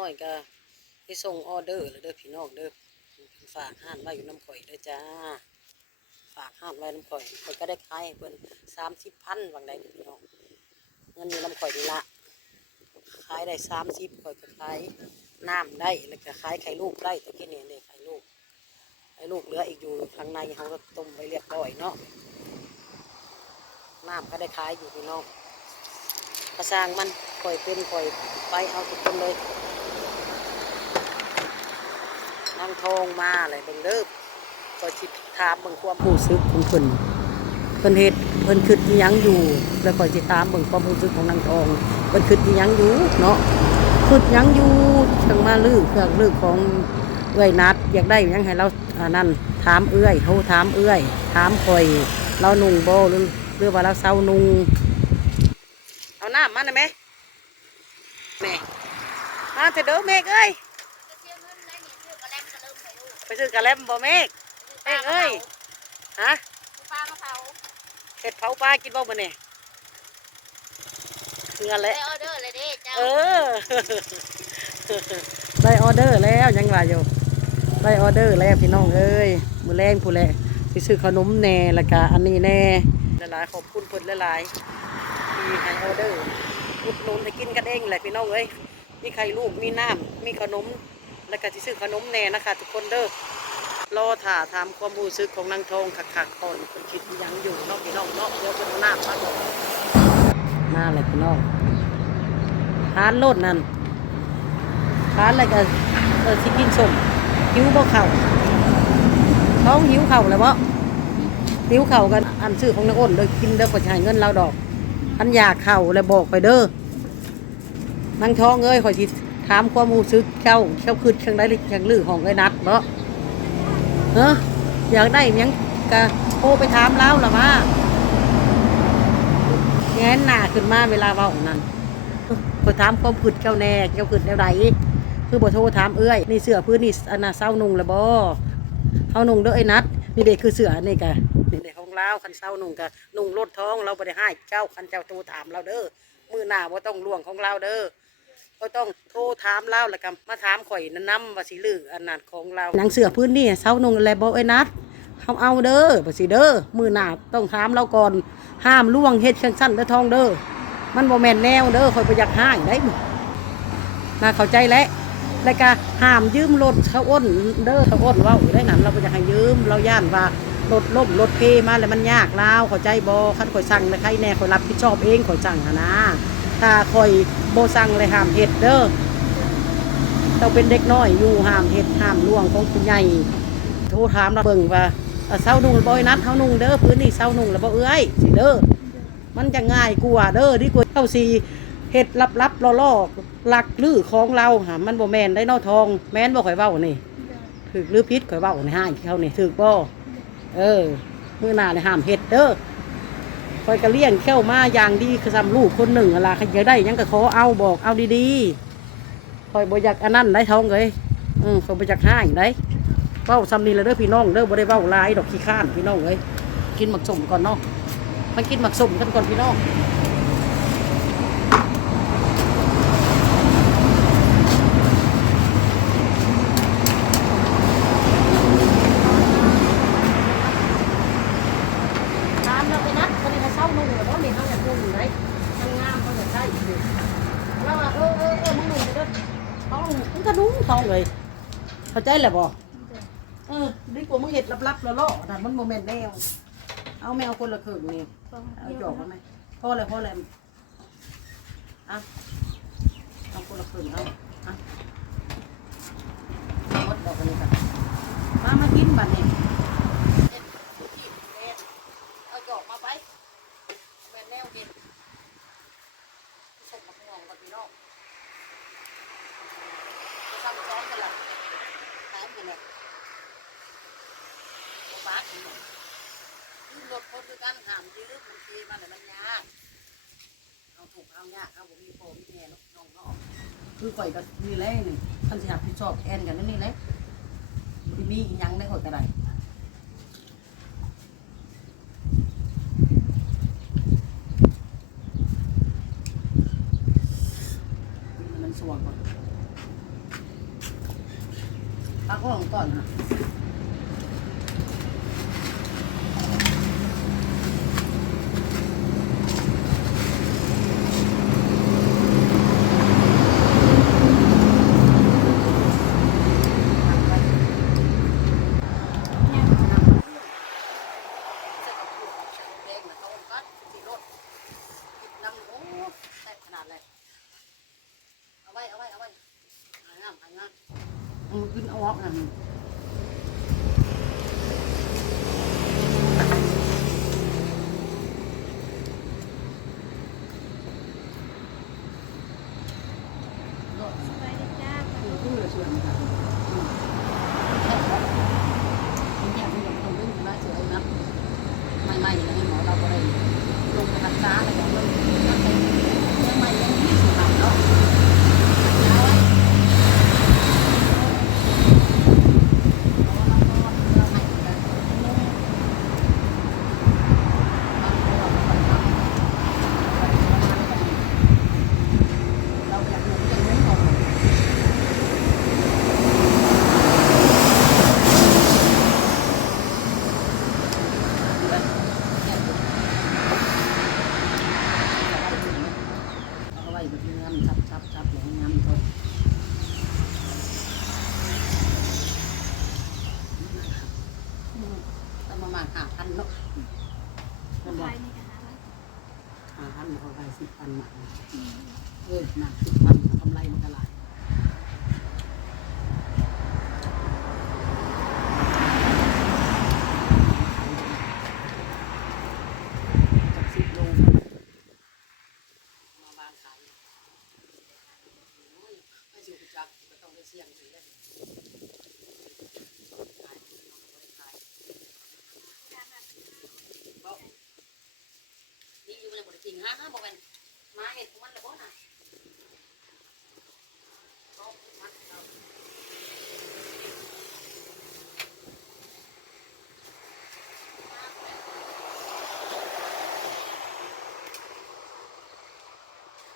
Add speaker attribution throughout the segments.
Speaker 1: น้อยก็ไปส่งออเดอร์เลยเด้อพี่น้องเด้อฝากห้านไว้อยู่น้ำข่อยเด้อจ้า ฝากห้านไว้น้ำข่อยข่อยก็ได้ขายเพิ่นสามสิบพันบางใดเด้อพี่น้องเงินอยู่น้ำข่อยนี่ละขายได้สามสิบข่อยก็ขายน้ำได้แล้วก็ขายไข่ลูกได้ตะกี้เนี่ยเนี่ยไข่ลูกไข่ลูกเหลืออีกอยู่ข้างในเขาก็ต้มไว้เรียบร้อยเนาะน้ำก็ได้ขายอยู่พี่น้องกระสร้างมันข่อยเป็นข่อยไปเอาทุกคนเลย นางทองมาอะไรเบิ่งเด้อข่อยสิถามเบิ่งความรู้สึกของเพิ่นเพิ่นเฮ็ดเพิ่นคิดยังอยู่ แล้วข่อยสิถามเบิ่งความรู้สึกของนางทองเพิ่นคิดยังอยู่เนาะคิดยังอยู่จังมาลือเครื่องลือของเอื้อยนัดอยากได้ยังให้เราอ่านั่นถามเอื้อยเฮาถามเอื้อย ถามข่อยเรานุ่งบ่หรือหรือว่าเราเซานุ่งเอาหน้ำมาหน่อยไหมแม่มาเถอะเด้อเมฆเอ้ย ไปซื้อกระเล่มบ่เมฆเมฆเอ้ยฮะ
Speaker 2: ปลามะเผา
Speaker 1: เห็ดเผาปลากินบ่มื้อนี่เงินแห
Speaker 2: ได้
Speaker 1: ละ
Speaker 2: ออเดอร์เลยเด้เจ้า
Speaker 1: เออ ได้ออเดอร์แล้วยังว่าอยู่ ได้ออเดอร์แล้วพี่น้องเอ้ยมื้อแรงผู้แลสิซื้อขนมแหน่แล้วก็อันนี้แหน่หลายๆขอบคุณเพิ่นหลายๆที่ให้ออเดอร์อุดหนุนให้กินกันเองแหละพี่น้องเอ้ยมีไข่ลูกมีน้ำมีขนม แล้วก็สิซื้อขนมแน่นะคะ ทุกคนเด้อรอถ่าถามความรู้สึกของนางทองขักๆก่อนเพิ่นคิดยังอยู่นาะพี่น้องนาะเดี๋ยวเพิ่นเอาน้ำมาก่อนมาเลยพี่น้องทานโลดนั่นทานอะไรกันเออสิกินสมหิวบ่เข่าท้องหิวเข่าแล้วบ่หิวเข่ากันอันซื้อของนางอ้นเด้อกินเด้อก็ให้เงินเราดอกอันอยากเข่าแล้วบอกไปเด้อนางทองเอ้ยข่อยสิ ถามความรู้สึกเจ้าเจ้าคืดจังได้หรือจังลือของไอ้นัดบ่เอออยากได้ยังกะโทรไปถามแล้วล่ะว่าแงนหน้าขึ้นมาเวลาเว้านั่นพอถามความผิดเจ้าแน่เจ้าผิดแนวใดคือบ่โทรถามเอ้ยนี่เสือพื้นนี่อันน่ะเศร้านุ่งละบ่เฮานุ่งเด้อไอ้นัดนี่เด็กคือเสือนี่กะนี่เด็กของเราคันเศร้านุ่งกะนุ่งรถท้องเราบ่ได้ให้เจ้าคันเจ้าโทรถามเราเด้อมือหน้าบ่ต้องล่วงของเราเด้อ ก็ต้องโทรถามเล่าแล้วก็มาถามข่อยนั่นนำว่าสิลืออันนั้นของเราหนังเสือพื้นนี่เซานงอะไรบ่ไอ้นัดเขาเอาเด้อบ่สิเด้อมือหน้าต้องถามเราก่อนห้ามล่วงเฮ็ดเครื่องสั้นเด้อทองเด้อมันบ่แม่นแนวเด้อข่อยบ่อยากห้างได้มึมาเข้าใจแล้วแล้วก็ห้ามยืมรถเขาอ้นเด้อเขาอ้นเว้าได้นั้นเราบ่อยากให้ยืมเราย่านว่ารถล่มรถเพมาแล้วมันยากลาวเข้าใจบ่คันข่อยสั่งแล้วใครแน่ข่อยรับผิดชอบเองข่อยสั่งหั้นนะ ถ้าคอยโบสั่งเลยห้ามเห็ดเด้อเราเป็นเด็กน้อยอยู่ห้ามเห็ดห้ามล่วงของคุณใหญ่โทรถามเราเบิ่งว่าเศร้านุ่งบ่อยนัดเฮานุ่งเด้อพื้นนี่เศร้านุ่งระบ่เอ้ยสิเด้อมันจะง่ายกว่าเด้อดีกว่าเจ้าสีเห็ดลับๆล่อๆหลักลือของเราหามันบ่แม่นได้นอทอง แม่นบ่ข่อยเว้านี่ถึกหรือพิษข่อยเว้าในห้างเขานี่ถึกบ่เออมื้อหน้านี่ห้ามเห็ดเด้อ อยกระเลี้ยงเข้ามาอย่างดีคือสำลูกคนหนึ่งอะไรใครจะได้หยังก็ขอเอาบอกเอาดีๆคอยบอยากอันนั้นได้ท้องเลยอืมคอยบอยากห้าอย่างได้เบ้าซ้ำนี่เลยเด้อพี่น้องเด้อบ่ได้เบ้าหลายดอกขี้ข้านพี่น้องเลยกินหมักสมก่อนเนาะมากินหมักสมกันก่อนพี่น้องตามเราไปนัดคนนี้เขาเศร้านุ่งแล้วเพราะนี่เขาอยากนุ่งอยู่ไหนทางงามเขาอยากได้อยู่แล้วว่าเออเออเออมึงนุ่งไปเด้อท้องมึ เศร้าเลย เข้าใจแล้วบ่เออดีกว่ามึงเห็ดลับๆแล้วล่อแต่มันโมเมนต์แนวเอาแมวคนละครึ่งนี่เอาจอกมาไหมพ่อเลยพ่อเลยอะเอาคนละครึ่งเอาอะหมดดอกกันเลยค่ะมามากินบัดนี้ เอาจอกมาไปแม่นแนวเห็ดส่งมาห่วงกับพี่น้องจะทำซ้อมกันละถามกันเลยบ่บาดนี่ยืมรถคนคือ กันห้ามยืมบางทีมันเลยมันยากเอาถูกเอายากเอาบ่มีโปมีแม่เนาะน้องคือข่อยก็มีแรงนี่ท่านสิรับผิดชอบแอนกันนั่นนี่แหละบ่ได้มีอีหยังได้ข่อยก็ได้มันสว่างก่อนพักห้องก่อนค่ะเอาไว้เอาไว้เอาไว้หายงามหายงาม เอาออกนะมันตู้เลยส่วนค่ะแค่ว่าแค่ที่เราต้องดึงมาเฉยนะไม่ไม่นะให้หมอเราก็ได้ลงไปรักษาแล้วก็มันมันเป็นยังไม่ยังมีสุขภาพเนาะเอาไว้ เอาไว้แบบนี้งามชับชับชับอย่างงามทนต้องมามาหาพันเนาะเป็นบ่ห้าพันเขาได้สิบพันหนักเออหนักสิบพันกำไรมันก็หลายจากสิบโลมาวางขายโอ้ยไม่สิบจัก ก็ต้องได้เสี่ยงถือได้ขายขายบ่นี่อยู่ในบทจริงฮะฮะบอกเป็นมาเห็ดของมันเลยบ่น่ะเอามันเรา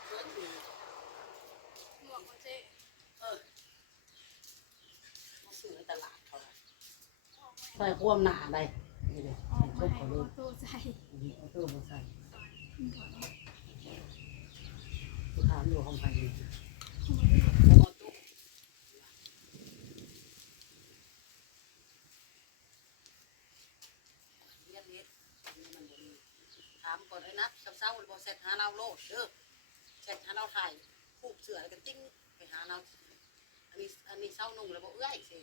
Speaker 1: เพิ่นอยู่ เออมาซื้อใน ตลาดเขาน่ะใส่ความหนาได้นี่เลยชกเขาเลยเอาตู้มาใส่ลูกค้าอยู่ห้องไปนี่แล้วก็ตู้เรียนเรียนนี่มันบ่มีถามก่อนเลยนะเช้าๆบ่เสร็จหาเราโลดเด้อเสร็จหาเราถ่ายผูกเสือแล้วก็ติ้งไปหาเราอันนี้อันนี้เศร้านุ่งแล้วบ่เอื้อยสิ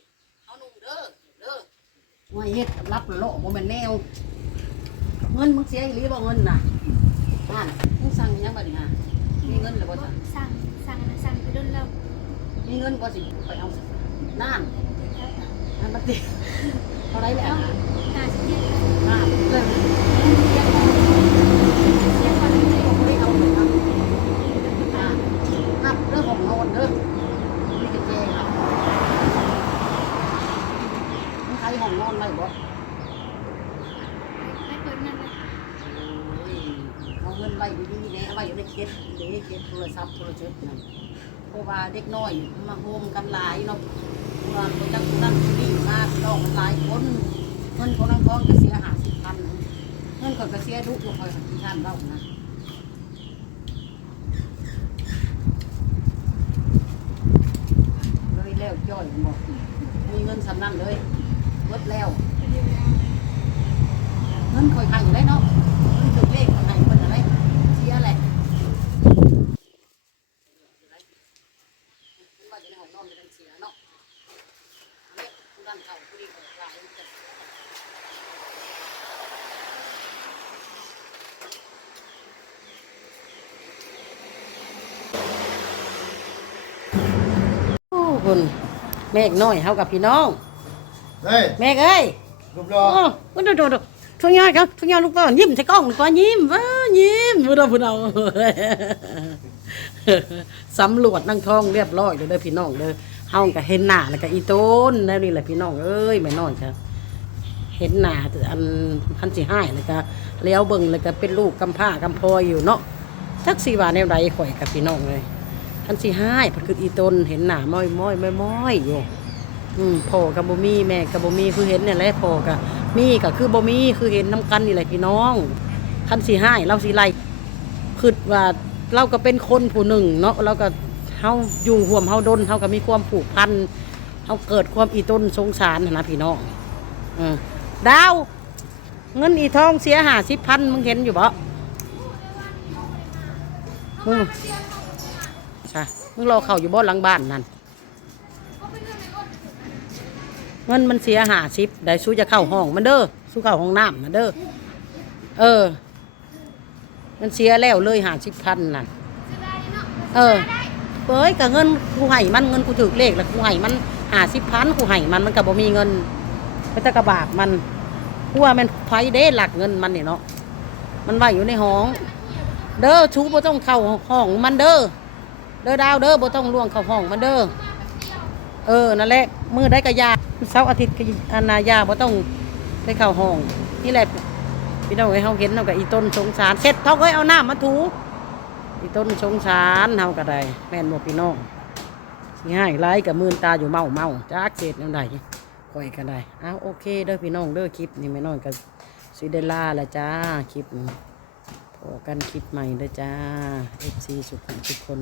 Speaker 1: เฮานุ่งเด้อเด้อว่าเฮ็ดรับโลบ่แม่นแนว เงินมึงเสียอีหลีบ่เงินน่ะนั่นมึงสั่งอิหยังบัดนี้ฮะมีเงินแล้วบ่สั่ง
Speaker 2: สั่งสั่งนะสั่งไปโดนแล้ว
Speaker 1: มีเงินบ่สิไปเอานั่นนั่นมันติเท่าไหร่แล้ว
Speaker 2: หาสิเย็น
Speaker 1: นั่นเรื่องเสียก่อนเสียก่อนที่บ่ได้เอาเลยครับอ่านับเรื่องของโนนเด้อนี่ก็เจ๊ครับมึง ใครห้องนอนไว้บ่
Speaker 2: ให้เปิดนั่นเลย
Speaker 1: โอ้ยเอาเงินไว้ดีๆเนี่ยเอาไว้อยู่ในเคสเดี๋ยวนี้เคสโทรศัพท์โทรศัพท์นั่นเพราะว่าเด็กน้อยมาโฮมกันหลายเนาะเมื่อคนจักนั่นคนนี่มาพี่น้องกันหลายคนเงินคนน้องท้องก็เสียหาสิบพันเงินคนก็เสียดุบ่คอยสักที่ท่านเล่านะเลยแล้วจ้อยบอกมีเงินสำนั่นเลย เบิดแล้วเงินคอยให้อยู่ได้เนาะเงินถึงเลขให้เพิ่นอะไรเสียแหละว่าจะในห้องนอนจะได้เสียเนาะเรียกคุณดันเข่าผู้นี้ก็หลายจะโอ้คุณแม่น้อยเฮากับพี่น้อง
Speaker 3: เฮ้ย
Speaker 1: แม่เอ้ย
Speaker 3: รูปร
Speaker 1: โอ้
Speaker 3: อ
Speaker 1: โหดูดูดูทุกอย่างครับทุกอย่างลูกป้อนยิ้มใส่กล้องลูกป้อนยิ้มว้ายิ้มพูดเอาพูดเอาสำรวจนั่งท้องเรียบร้อยเลยเด้อพี่น้องเด้อเฮาก็เห็นหน้าแล้วก็อีต้นแล้วนี่แหละพี่น้องเอ้ยแม่น้อยครับเห็นหน้าอันพันสิห้ายแล้วก็เลี้ยวเบิ่งแล้วก็เป็นลูกกำพร้ากำพร้อยอยู่เนาะจักสีว่าแนวใดข่อยกับพี่น้องเลยพันสิห้ายเพันคืออีต้นเห็นหน้าม้อยม้อยม้อยม้อยอยู่ อืมพ่อกับบ่มีแม่กับบ่มีคือเห็นเนี่ยแหละพ่อกับมีก็คือบ่มีคือเห็นน้กันนี่แหละพี่น้องคันสิให้เราสิไล่คิดว่าเราก็เป็นคนผู้หนึ่งเนาะเราก็เฮาอยู่ร่วมเฮาดนเฮาก็มีความผูกพันเฮาเกิดความอีต้นสงสารนะพี่น้องอืมดาว เงินอีทองเสียหาสิบพันมึงเห็นอยู่บ่มึงใช่มึงรอเข้าอยู่บ่หลังบ้านนั่น งินมันเสียหาสิบได้สู้จะเข้าห้องมันเด้อสู้เข้าห้องน้ำมันเด้อเออ มันเสียแล้วเลยหาสิบพันน่ะ เออเอ้ยกับเงินกูให้มันเงินกูถือเลขแล้วกูให้มันหาสิบพันกูให้มันมันกับบ่มีเงินไปตะกระบากมันกูว่ามันไฟเด้หลักเงินมันเนี่เนาะมันไว้อยู่ในห้อง เด้อชูบ่ต้องเข้าห้องมันเด้อเด้อดาวเด้อบ่ต้องล่วงเข้าห้องมันเด้อเออนั่นแหละมือได้กระยา เสาร์อาทิตย์ก็อานายาบ่ต้องไปเข้าห้องนี่แหละพี่น้องเอ้ยเฮาเห็นเฮาก็อีต้นสงสารเสร็จเฮาก็เอาน้ำมาถูอีต้นสงสารเฮาก็ได้แม่นบ่พี่น้องสิให้หลายกับมืนตาอยู่เมาเมาจักเศษแนวใดค่อยก็ได้อ้าวโอเคเด้อพี่น้องเด้อคลิปนี้แม่น้อยก็สิได้ลาล้วจ้าคลิปนี้พอกันคลิปใหม่เด้อจ้า FC สุขทุกคน